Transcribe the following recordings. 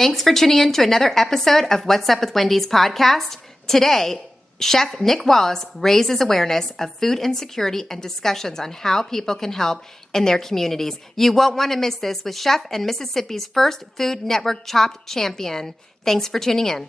Thanks for tuning in to another episode of What's Up with Wendy's podcast. Today, Chef Nick Wallace raises awareness of food insecurity and discussions on how people can help in their communities. You won't want to miss this with Chef and Mississippi's first Food Network Chopped champion. Thanks for tuning in.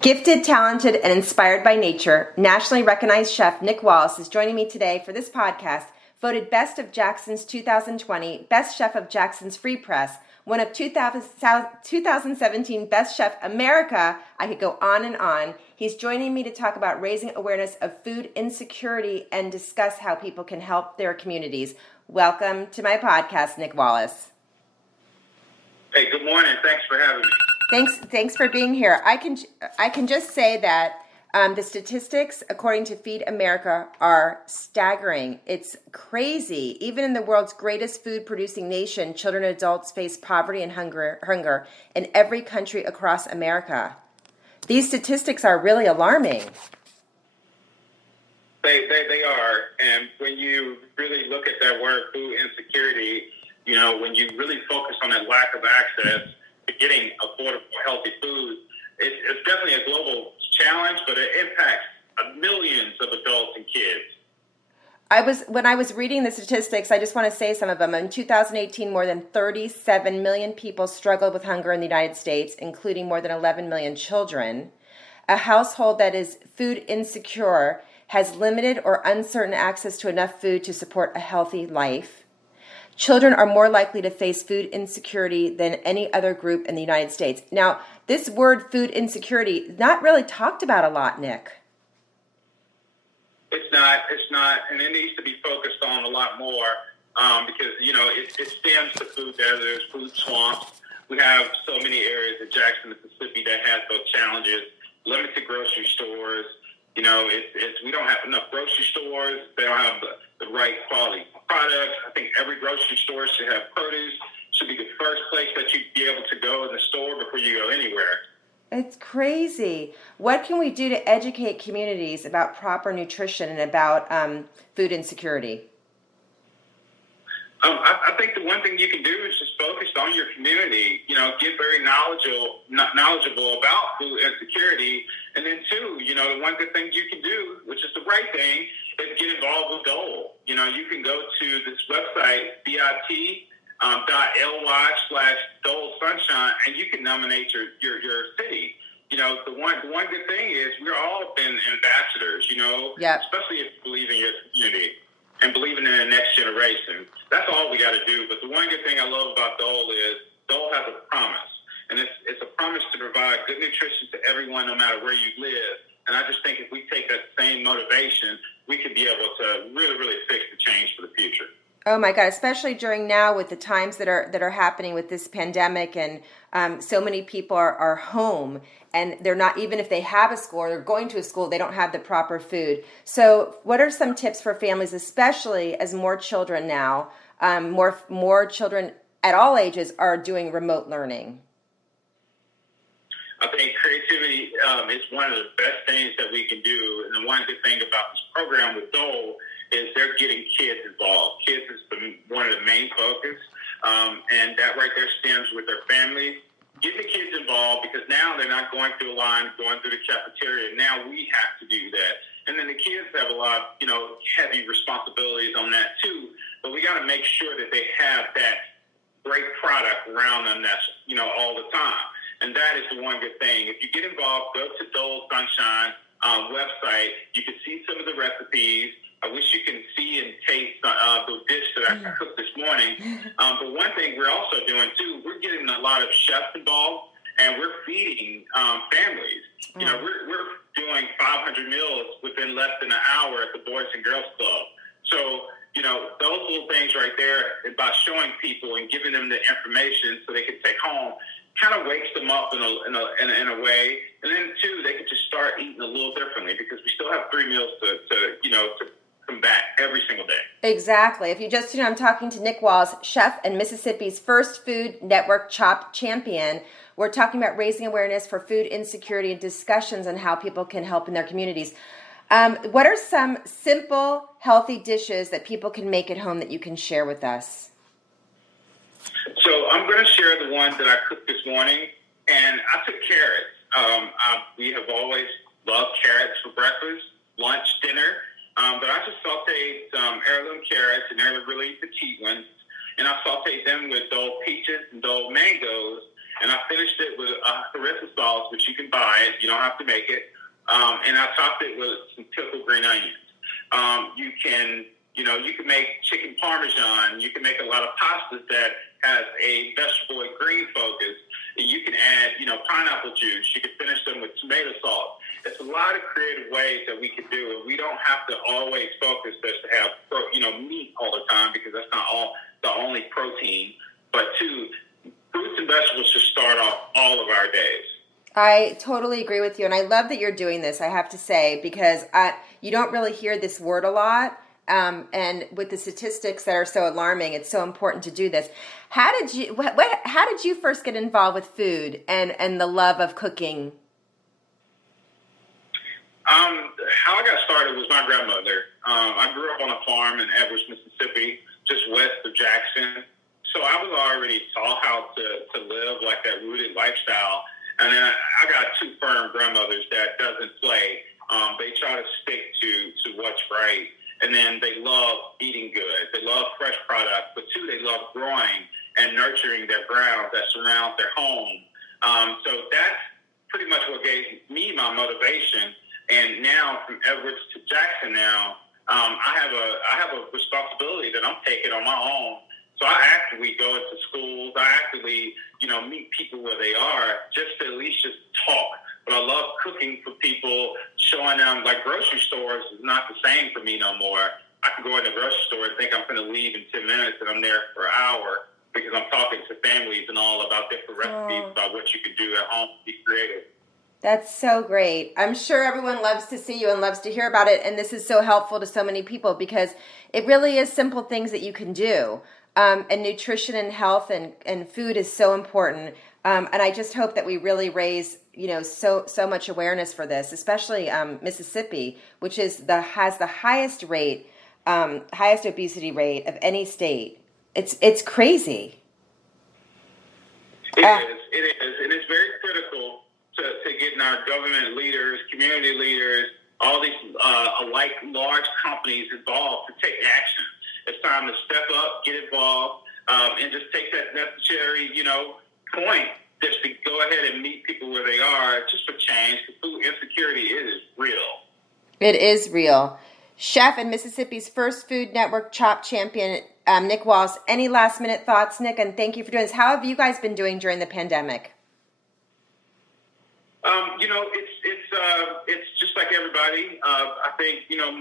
Gifted, talented, and inspired by nature, nationally recognized chef Nick Wallace is joining me today for this podcast, voted Best of Jackson's 2020, Best Chef of Jackson's Free Press, one of 2017 Best Chef America. I could go on and on. He's joining me to talk about raising awareness of food insecurity and discuss how people can help their communities. Welcome to my podcast, Nick Wallace. Hey, good morning. Thanks for having me. Thanks for being here. I can just say that the statistics, according to Feed America, are staggering. It's crazy. Even in the world's greatest food-producing nation, children and adults face poverty and hunger in every country across America. These statistics are really alarming. They are. And when you really look at that word, food insecurity, when you really focus on that lack of access to getting affordable, healthy food, it's definitely a global challenge, but it impacts millions of adults and kids. When I was reading the statistics, I just want to say some of them. In 2018, more than 37 million people struggled with hunger in the United States, including more than 11 million children. A household that is food insecure has limited or uncertain access to enough food to support a healthy life. Children are more likely to face food insecurity than any other group in the United States. Now, this word food insecurity is not really talked about a lot, Nick. It's not, and it needs to be focused on a lot more because, it stems to food deserts, food swamps. We have so many areas in Jackson, Mississippi that have those challenges, limited grocery stores. We don't have enough grocery stores. They don't have the right quality products. I think every grocery store should have produce. Should be the first place that you'd be able to go in the store before you go anywhere. It's crazy. What can we do to educate communities about proper nutrition and about food insecurity? I think the one thing you can do is just focus on your community. Get very knowledgeable about food insecurity. And then, too, the one good thing you can do, which is the right thing, is get involved with Dole. You can go to this website, bit.ly/Dole Sunshine, and you can nominate your city. The one good thing is we're all been ambassadors, Yep. Especially if you believe in your community and believing in the next generation. That's all we got to do. But the one good thing I love about Dole is Dole has a promise. And it's a promise to provide good nutrition to everyone no matter where you live. And I just think if we take that same motivation, we could be able to really, really fix the change for the future. Oh my God, especially during now with the times that are happening with this pandemic and so many people are home and they're not, even if they have a school or they're going to a school, they don't have the proper food. So what are some tips for families, especially as more children now, more children at all ages are doing remote learning? I think creativity is one of the best things that we can do. And the one good thing about this program with Dole is they're getting kids involved. Kids is one of the main focus. And that right there stems with their families. Get the kids involved because now they're not going through a line, going through the cafeteria. Now we have to do that. And then the kids have a lot of, heavy responsibilities on that too. But we got to make sure that they have that great product around them that's, all the time. And that is the one good thing. If you get involved, go to Dole Sunshine website. You can see some of the recipes. I wish you can see and taste the dish that I cooked this morning. But one thing we're also doing, too, we're getting a lot of chefs involved, and we're feeding families. We're doing 500 meals within less than an hour at the Boys and Girls Club. So, those little things right there, by showing people and giving them the information so they can take home, kind of wakes them up in a way. And then, too, they can just start eating a little differently because we still have 3 meals to come back every single day. Exactly. If you just tuned in, I'm talking to Nick Wallace, chef and Mississippi's first Food Network Chopped champion. We're talking about raising awareness for food insecurity and discussions on how people can help in their communities. What are some simple, healthy dishes that people can make at home that you can share with us? So I'm going to share the one that I cooked this morning, and I took carrots. We have always loved carrots for breakfast, lunch, dinner, but I just sauteed some heirloom carrots, and they're the really petite ones, and I sauteed them with Dole peaches and Dole mangoes, and I finished it with a harissa sauce, which you can buy it. You don't have to make it. And I topped it with some pickled green onions. You can make chicken parmesan. You can make a lot of pastas that has a vegetable and green focus. And you can add, pineapple juice. You can finish them with tomato sauce. It's a lot of creative ways that we could do it. We don't have to always focus just to have, meat all the time, because that's not the only protein. But two, fruits and vegetables should start off all of our days. I totally agree with you, and I love that you're doing this, I have to say, because you don't really hear this word a lot, and with the statistics that are so alarming, it's so important to do this. How did you first get involved with food and the love of cooking? How I got started was my grandmother. I grew up on a farm in Edwards, Mississippi, just west of Jackson, so I was already taught how to live like that rooted lifestyle. And then I got two firm grandmothers that doesn't play. They try to stick to what's right. And then they love eating good. They love fresh products. But two, they love growing and nurturing their grounds that surround their home. So that's pretty much what gave me my motivation. And now from Edwards to Jackson now, I have a responsibility that I'm taking on my own. So I actively go into schools. I actively, meet people where they are, just to at least just talk. But I love cooking for people, showing them, like, grocery stores is not the same for me no more. I can go in the grocery store and think I'm going to leave in 10 minutes, and I'm there for an hour, because I'm talking to families and all about different recipes about what you can do at home to be creative. That's so great. I'm sure everyone loves to see you and loves to hear about it, and this is so helpful to so many people, because it really is simple things that you can do. And nutrition and health and food is so important. And I just hope that we really raise, so much awareness for this, especially Mississippi, which has the highest obesity rate of any state. It's crazy. It is, and it's very critical to getting our government leaders, community leaders, all these large companies involved to take action. It's time to step up, get involved, and just take that necessary, point just to go ahead and meet people where they are, just for change. The food insecurity is real. It is real. Chef and Mississippi's first Food Network Chop champion, Nick Wallace. Any last minute thoughts, Nick? And thank you for doing this. How have you guys been doing during the pandemic? It's just like everybody. I think,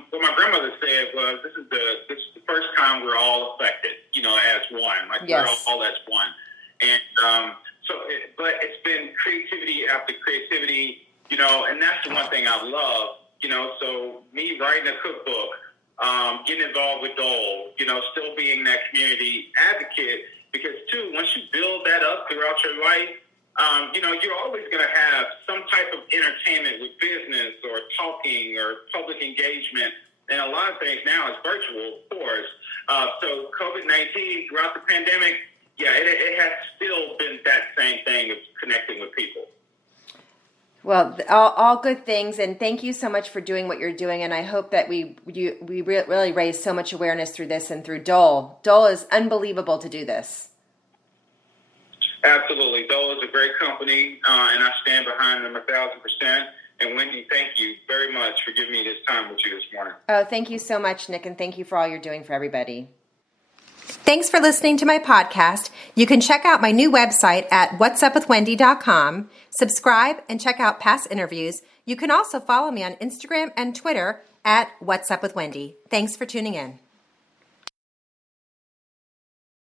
what my grandmother said was, this is the first time we're all affected, as one. Like, yes. We're all as one. And but it's been creativity after creativity, and that's the one thing I love, so me writing a cookbook, getting involved with Dole, still being that community advocate, because too, once you build that up throughout your life, you're always going to have some type of entertainment with business or talking or public engagement. And a lot of things now is virtual, of course. So COVID-19, throughout the pandemic, it has still been that same thing of connecting with people. Well, all good things, and thank you so much for doing what you're doing. And I hope that we really raise so much awareness through this and through Dole. Dole is unbelievable to do this. Absolutely. Dole is a great company, and I stand behind them 1,000%. And Wendy, thank you very much for giving me this time with you this morning. Oh, thank you so much, Nick, and thank you for all you're doing for everybody. Thanks for listening to my podcast. You can check out my new website at whatsupwithwendy.com, subscribe, and check out past interviews. You can also follow me on Instagram and Twitter at What's Up with Wendy. Thanks for tuning in.